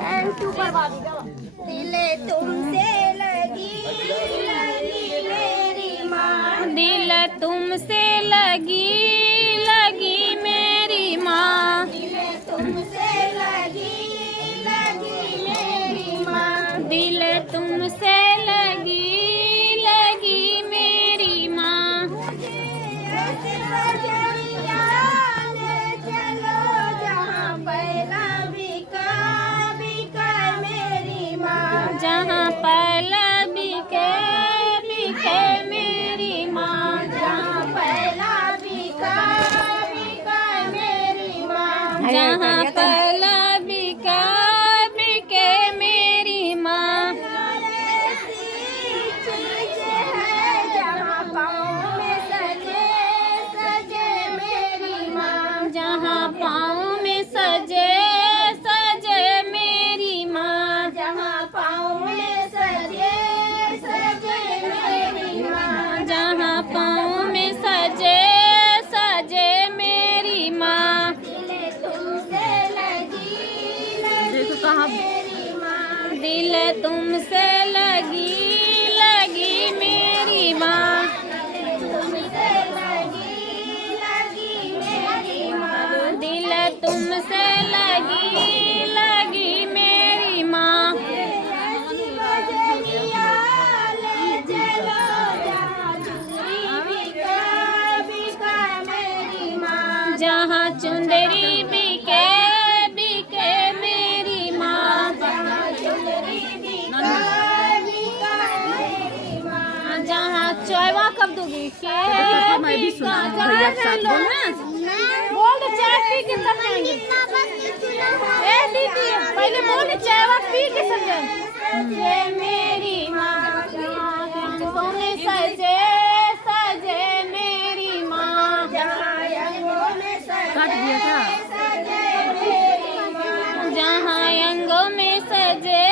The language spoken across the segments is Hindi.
दिल तुमसे लगी लगी मेरी माँ, दिल तुमसे लगी लगी मेरी माँ, दिल तुमसे लगी लगी मेरी माँ, दिल तुमसे लगी लगी मेरी माँ। ऐसे बजरिया ले चलो जहाँ पहला बिका बिका मेरी माँ, जहाँ पहला बिके बिके मेरी माँ, जहाँ पहला बिका बिका मेरी माँ, जहाँ पहला बिका बिके मेरी माँ। ऐसी चीज है जहाँ पाँव में सजे सजे मेरी माँ, जहाँ पाँव में सजे सजे मेरी माँ, जहाँ पाँव में सजे सजे मेरी माँ, जहाँ पाँव में सजे सजे मेरी माँ। दिल तुमसे लगी लगी मेरी माँ, दिल तुमसे लगी लगी मेरी माँ, तुमसे लगी लगी मेरी माँ, दिल तुमसे लगी लगी मेरी माँ। ऐसी बजरिया ले चलो जहाँ चुनरी बिका बिका मेरी माँ, जहाँ चुंदरी बिके बिके मेरी माँ, जहाँ चुनरी बिका बिका मेरी माँ, जहाँ चायवा कब दोगी के बिका बोल चाय पी के तब जाएंगे। ए दीदी पहले बोल चायवा पी के सब जाएंगे। ये मेरी माँ रंगों में सजे सजे मेरी माँ, जहाँ रंगों में सजे सजे मेरी माँ, जहाँ अंगों में सजे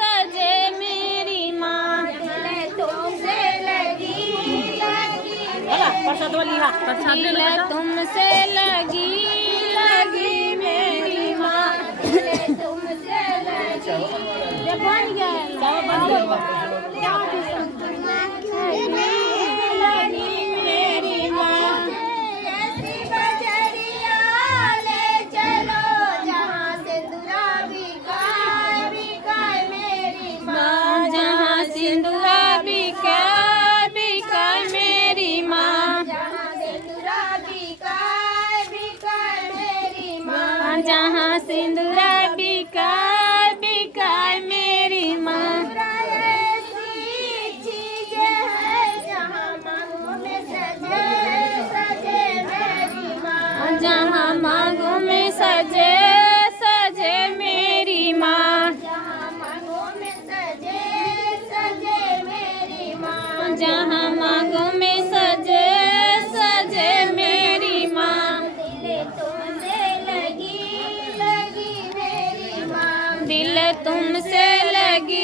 सजे मेरी माँ। दिल तुमसे लगी लगी दिल तुमसे लगी लगी मेरी माँ, दिल तुमसे लगी बन लगी मेरी माँ। ऐसी बजरिया ले चलो जहाँ सिंदूरा बिका बिका मेरी माँ, जहाँ सिंदूरा बिका बिका मेरी माँ, जहाँ सिंदूरा बिका बिका मेरी माँ, जहाँ सिंदूरा बिका बिका मेरी माँ। ऐसी चीज है जहाँ मांगों में सजे सजे मेरी माँ, जहाँ मांगों में सजे सजे मेरी माँ, जहाँ मांगों में सजे सजे मेरी माँ, जहाँ मांगों में सजे सजे मेरी माँ। दिल तुमसे लगी लगी मेरी माँ, दिल तुमसे लगी